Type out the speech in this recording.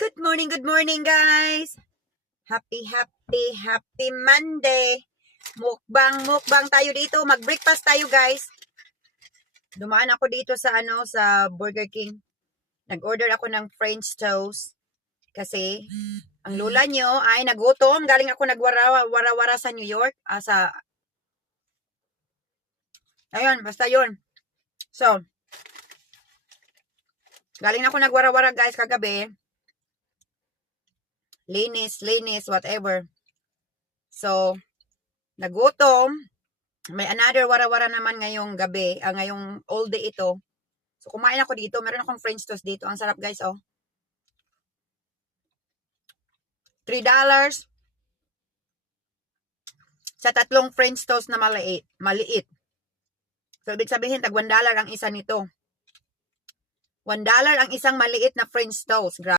Good morning guys! Happy Monday! Mukbang tayo dito. Mag-breakfast tayo guys. Dumaan ako dito sa Burger King. Nag-order ako ng French toast. Kasi, ang lola nyo ay nagutom. Galing ako nagwara-wara sa New York. Ayun, basta yun. So, galing ako nagwara-wara guys kagabi. Linis, whatever. So, nagutom. May another wara-wara naman ngayong gabi. Ngayong all day ito. So, kumain ako dito. Meron akong French toast dito. Ang sarap guys, oh. $3 sa tatlong French toast na maliit. So, ibig sabihin, tag $1 ang isa nito. $1 ang isang maliit na French toast. Grabe.